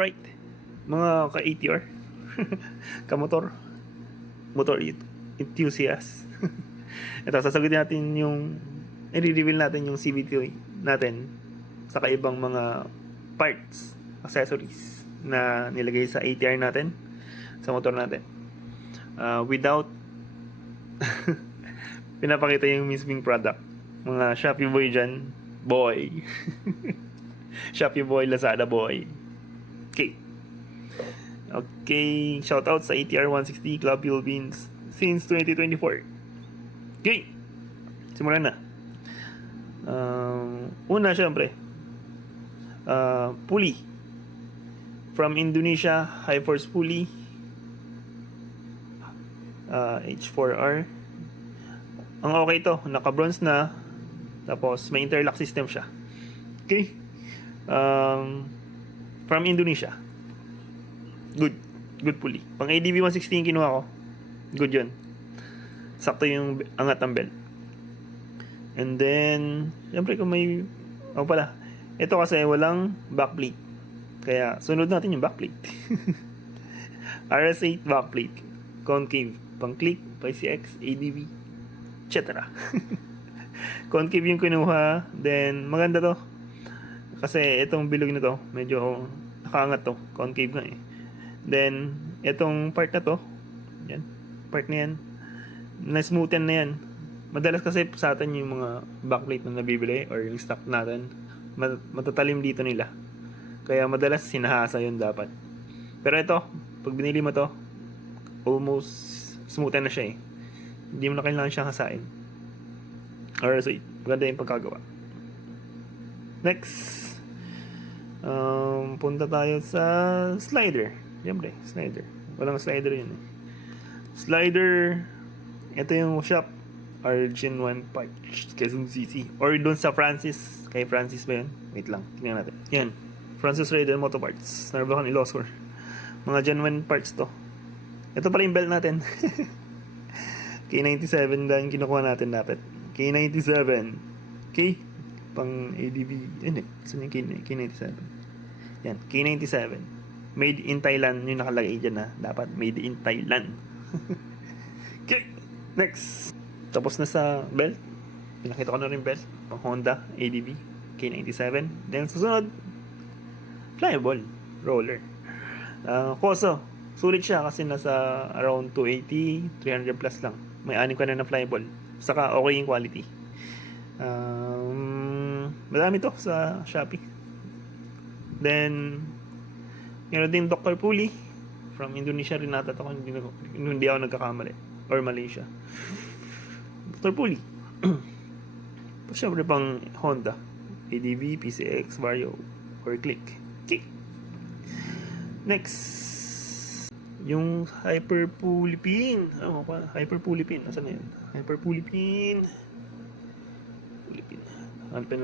Alright, mga ka-ATR, kamotor, motor enthusiast. Ito, sasagutin natin yung, i-reveal natin yung CVT natin sa kaibang mga parts, accessories na nilagay sa ATR natin, sa motor natin. Without pinapakita yung mismong product. Mga Shopee boy dyan, boy. Shopee boy, Lazada boy. Okay. Okay, shoutout sa ATR 160 Club Philippines since 2024. Okay, simulan na. Una, syempre, pulley. From Indonesia, High Force pulley. H4R. Ang okay to, naka-bronze na. Tapos, may interlock system siya. Okay. From Indonesia. Good pulley. Pang ADV 160 yung kinuha ko. Good yun. Sakto yung angat ng belt. And then, syempre kung may... pala. Ito kasi walang backplate. Kaya, sunod natin yung backplate. RS8 backplate. Concave. Pang-click, PCX, ADV, etc. Concave yung kinuha. Then, maganda to. Kasi itong bilog na to, medyo nakaangat to. Concave nga eh. Then, itong part na to, yan, part na yan, na-smoothen na yan. Madalas kasi sa atin yung mga backplate na nabibili or yung stock natin, matatalim dito nila. Kaya madalas sinahasa yun dapat. Pero ito, pag binili mo to, almost smoothen na siya eh. Hindi mo na kailangan siyang hasain. Or so, maganda yung pagkagawa. Next, punta tayo sa slider. Siyempre, slider. Walang slider yun eh. Slider, ito yung shop, Argent 1 Parts, Quezon City. Or doon sa Francis. Kay Francis ba yun? Wait lang, tingnan natin. Yan, Francis Raider Moto Parts. Narbakan Ilosor. Mga genuine parts to. Ito pala yung belt natin. K97 lang kinukuha natin dapat. K97. Okay? Pang ADV. Hindi. Saan yung K97? Yan. K97. Made in Thailand. Yung nakalagay dyan na. Dapat made in Thailand. Okay. Next. Tapos na sa belt. Pinakita ko na rin belt. Pang Honda ADV. K97. Then susunod. Flyable. Roller. Koso. Sulit siya kasi nasa around 280, 300 plus lang. May 6 ka na flyable. Saka okay yung quality. Madami to sa Shopee. Then, meron din Dr. Pulley. From Indonesia rin nata to. Hindi ako nagkakamali. Or Malaysia. Dr. Pulley. Siyempre pang Honda. ADV, PCX, Vario, or Click. Okay. Next. Yung Hyper Pulley Pin. Hyper Pulley Pin. Nasaan na yun? Hyper Pulley Pin. Hanapin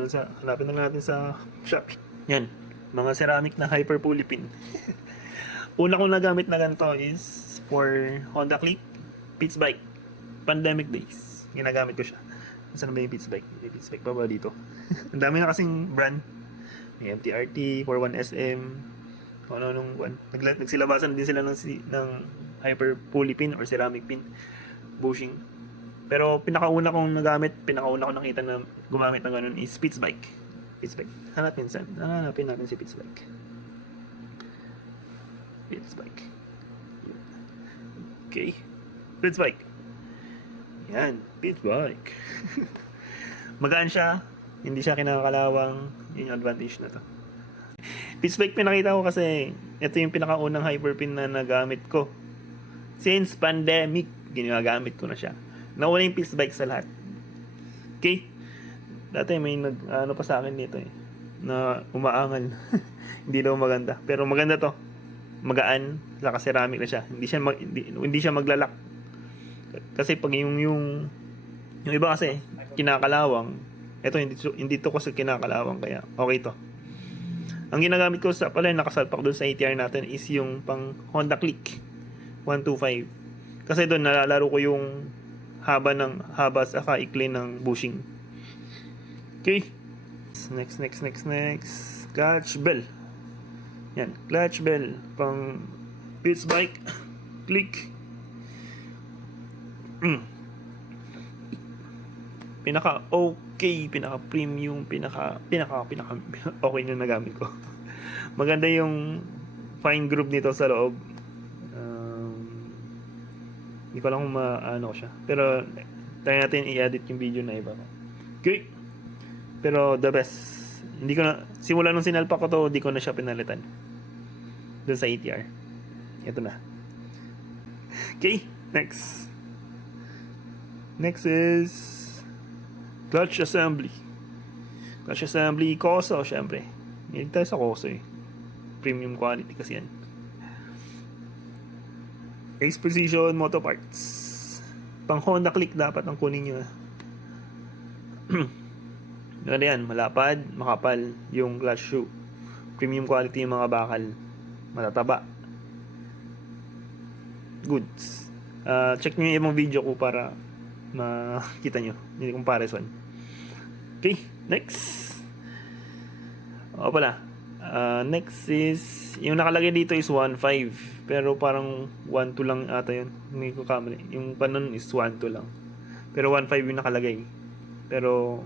na natin sa Shopee. Yan. Mga ceramic na Hyper Pulley Pin. Una kong nagamit na ganito is for Honda Click, Pitts Bike. Pandemic days. Ginagamit ko siya. Nasaan na ba yung Pitts Bike? May Pitts Bike pa ba dito? Ang dami na kasing brand. May MTRT, 41SM, nung nagsilabasan din sila ng Hyper Pulley Pin or ceramic pin bushing. Pero pinakauna kong nakita na gumamit ng ganun is Pitts Bike. Hanapin natin si Pitts Bike. Okay. Pitts Bike. Yan, Pitts Bike. Magaan siya, hindi siya kinakalawang. Yung advantage na to. Pitts Bike pinakita ko kasi ito yung pinakaunang hyperpin na nagamit ko. Since pandemic, ginagamit ko na siya. Nauna yung Pitts Bike sa lahat. Okay? Dati may pa sa akin dito eh. Na umaangal. Hindi daw maganda. Pero maganda to. Magaan. Saka ceramic na siya. Hindi siya maglalak. Kasi pag yung iba kasi kinakalawang. Ito hindi to kasi kinakalawang. Kaya okay to. Ang ginagamit ko sa pala nakasalpak doon sa ATR natin is yung pang Honda Click 125. Kasi doon nalalaro ko yung haba sa ikli ng bushing. Okay. Next. Catch bell. Yan, clutch bell, pang Pitts bike, click. Pinaka okay, pinaka premium, pinaka okay na nagamit ko. Maganda yung fine groove nito sa loob. Hindi ko lang kung maano ko siya. Pero try natin i-edit yung video na iba. Okay. Pero the best. Hindi ko na simula nung sinalpak ko to, hindi ko na siya pinalitan. Doon sa ATR. Ito na. Okay, next. Next is clutch assembly. Clutch assembly, Koso, syempre. Hindi tayo sa Koso eh. Premium quality kasi yan. Ace Precision Moto Parts. Pang Honda Click dapat ang kunin nyo. Ano yan, malapad, makapal yung clutch shoe. Premium quality yung mga bakal. Matataba. Goods. Check nyo yung ibang video ko para makita nyo yung comparison. Okay, next. O pala. Next is yung nakalagay dito is 1.5 pero parang 1.2 lang ata yun. Hindi ko kamali. Yung panon is 1.2 lang. Pero 1.5 yung nakalagay. Pero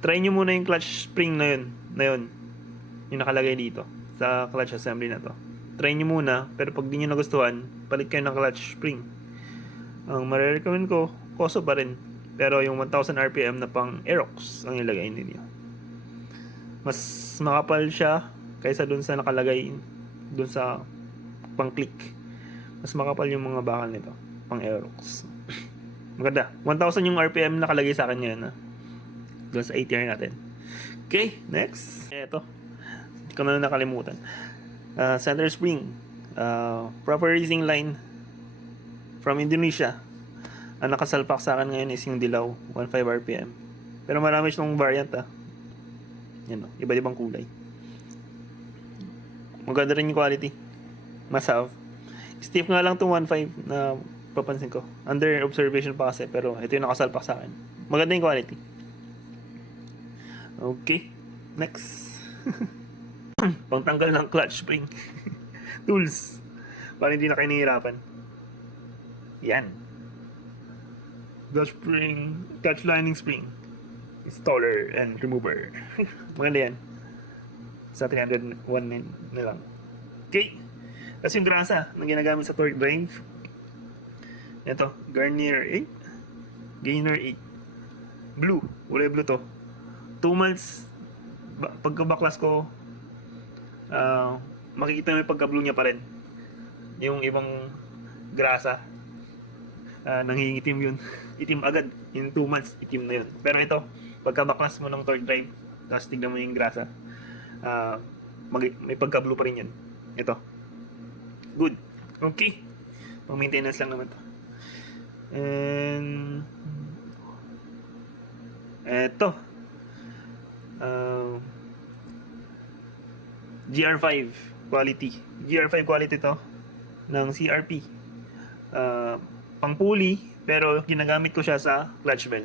try nyo muna yung clutch spring na yun. Yung nakalagay dito sa clutch assembly na to. Try nyo muna, pero pag di nyo nagustuhan, palit kayo ng clutch spring. Ang marirecommend ko, Koso pa rin. Pero yung 1000 RPM na pang Aerox ang ilagay ninyo. Mas makapal siya kaysa dun sa nakalagay dun sa pang click. Mas makapal yung mga bakal nito, pang Aerox. Maganda. 1000 yung RPM nakalagay sa akin ngayon, ha? Dun sa ATR natin. Okay, next. Ito. Hindi ko na nakalimutan. Center spring. Proper racing line from Indonesia. Ang nakasalpak sa akin ngayon is yung Dilaw, 15 RPM. Pero marami siyang variant, ha. Yan, iba-ibang kulay. Maganda rin yung quality. Masav. Stiff nga lang itong 1.5 na papansin ko. Under observation pa kasi, pero ito yung nakasalpak sa akin. Maganda yung quality. Okay, next. Pangtanggal ng clutch spring. Tools. Para hindi na kayo nahihirapan. Yan. Clutch spring, clutch lining spring. Installer and remover. Maganda yan. Sa 301 na lang. Okay. Tapos yung grasa na ginagamit sa torque drive. Ito, Garnier 8. Gainer 8. Blue. Kulay blue to. 2 months pagkabaklas ko, makikita mo yung pagka-blue niya pa rin. Yung ibang grasa, nangingitim yun. Itim agad. Yung 2 months, itim na yun. Pero ito, pagkabaklas mo ng torque drive, tapos tignan mo yung grasa, may pagka-blue pa rin yun. Ito. Good. Okay. Pang maintenance lang naman to. And eto. GR5 quality. GR5 quality to ng CRP. Pang pulley, pero ginagamit ko siya sa clutch bell.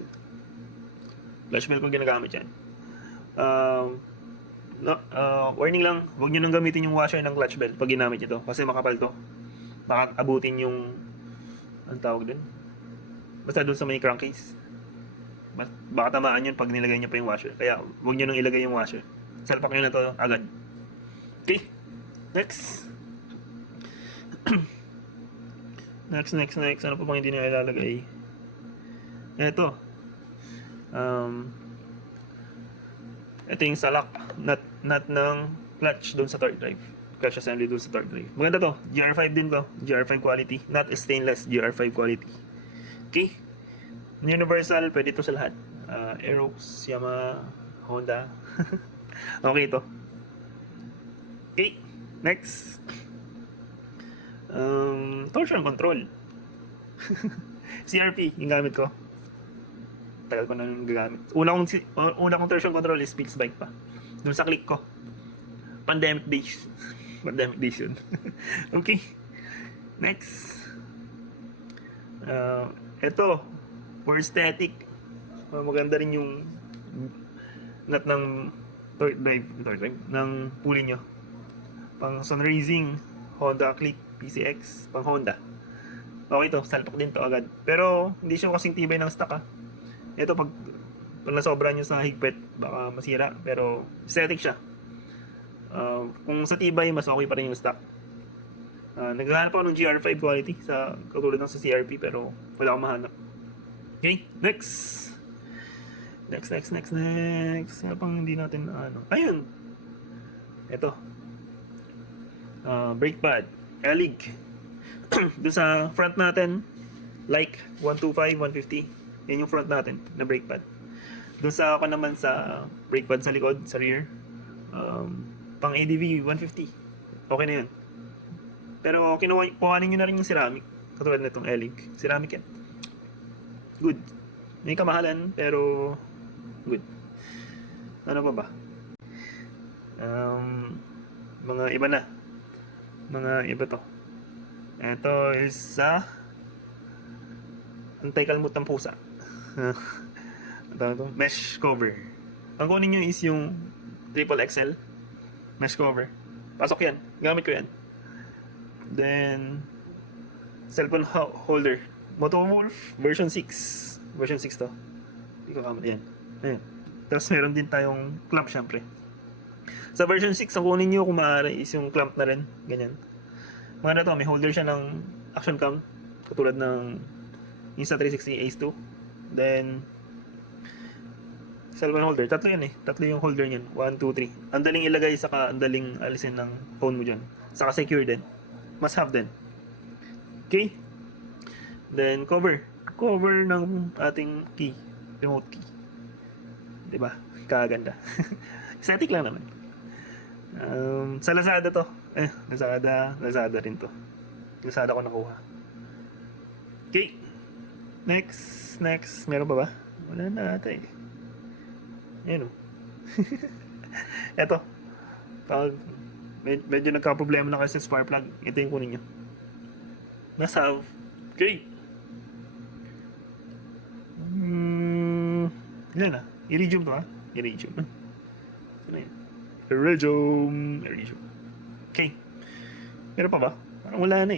Clutch bell ko ginagamit yan. Warning lang, huwag nyo nang gamitin yung washer ng clutch bell pag ginamit ito kasi makapal to. Baka abutin yung ang tawag dun, basta dun sa may crankcase. Baka tamaan yun pag nilagay nyo pa yung washer. Kaya huwag nyo nang ilagay yung washer. Salpak nyo na to agad. Okay, next. next. Ano pa bang hindi na ilalagay? Ito. Ito yung salak. Nut ng clutch doon sa torque drive. Clutch assembly doon sa torque drive. Maganda to. GR5 din to. GR5 quality. Not stainless. GR5 quality. Okay. Universal. Pwede to sa lahat. Aerox, Yamaha, Honda. Okay to. Okay. Next. Torsion control. CRP. Yung gamit ko. Tagal ko na nung gagamit. Una kong torsion control is Pitts bike pa. Doon sa click ko. Pandemic days. Pandemic days yun. Okay. Next. Ito. For aesthetic. Maganda rin yung nut ng torque drive ng pulley nyo. Pang Sunrising, Honda Click, PCX, pang Honda. Okay to, salpak din to agad. Pero hindi siya kasing tibay ng stock Ito pag nasobra nyo sa higpit, baka masira. Pero aesthetic siya. Kung sa tibay, mas okay pa rin yung stock. Naghahanap ako ng GR5 quality sa katulad ng sa CRP pero wala akong mahanap. Okay, next. Next. Ano pang hindi natin Ayun. Ito. Brake pad. Elig. Doon sa front natin, like 125, 150. Yan yung front natin na brake pad. Doon sa ako naman sa brake pad sa likod, sa rear. Pang ADV 150. Okay na yun. Pero kuhanin nyo na rin yung ceramic. Katulad na itong Elig. Ceramic yan. Good. May kamahalan, pero good. Ano pa ba? Mga iba na. Mga iba to. Ito is anti-kalmot ng pusa. Ito, mesh cover. Ang kunin nyo is yung triple XL mesh cover. Pasok yan. Gamit ko yan. Then, cellphone holder. Motowolf version 6. Version 6 to. Hindi ko kamali yan. Ayan. Tapos meron din tayong clamp syempre. Sa version 6, ang kunin nyo kung maaari is yung clamp na rin. Ganyan. Mga na to, may holder siya ng action cam. Katulad ng Insta360 Ace 2. Then, cellphone holder. Tatlo yan Tatlo yung holder niyan. 1, 2, 3. Ang daling ilagay, saka ang daling alisin ng phone mo dyan. Saka secure din. Must have din. Okay? Then, cover. Cover ng ating key. Remote key. Diba? Kaganda. Static lang naman. Sa Lazada to. Lazada rin to. Lazada ko nakuha. Okay. Next. Meron pa ba? Wala na ata Ayan Eto. Pag medyo nagka-problema na kayo sa spark plug, ito yung kunin nyo. Nasa okay. Yan Iridium to Iridium. Ano yan? Iridium. Okay. Meron pa ba? Parang wala na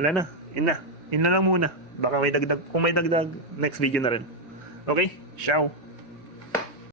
wala na. In na lang muna. Baka may dagdag. Kung may dagdag, next video na rin. Okay? Ciao.